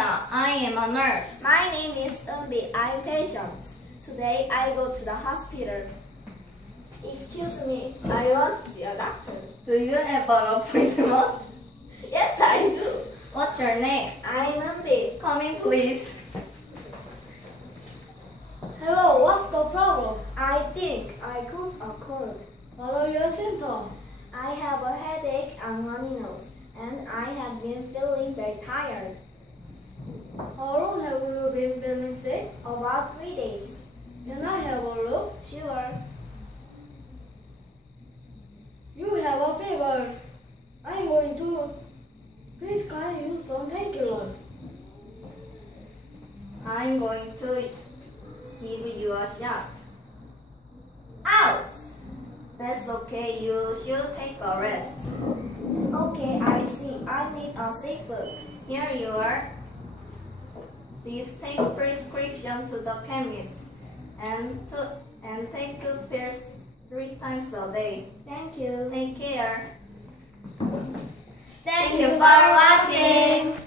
Yuna. I am a nurse. My name is Eunbi. I'm patient. Today I go to the hospital. Excuse me, I want to see a doctor. Do you have an appointment? Yes, I do. What's your name? I'm Eunbi. Come in, please. Hello, what's the problem? I think I caught a cold. What are your symptoms? I have a headache and runny nose, and I have been feeling very tired. How long have you been feeling sick? About 3 days. Can I have a look? Sure. You have a fever. I'm going to. Please can you use some painkillers? I'm going to give you a shot. Out! That's okay. You should take a rest. Okay, I see. I need a sick book. Here you are. Please take prescription to the chemist and take 2 pills 3 times a day. Thank you. Take care. Thank you for watching.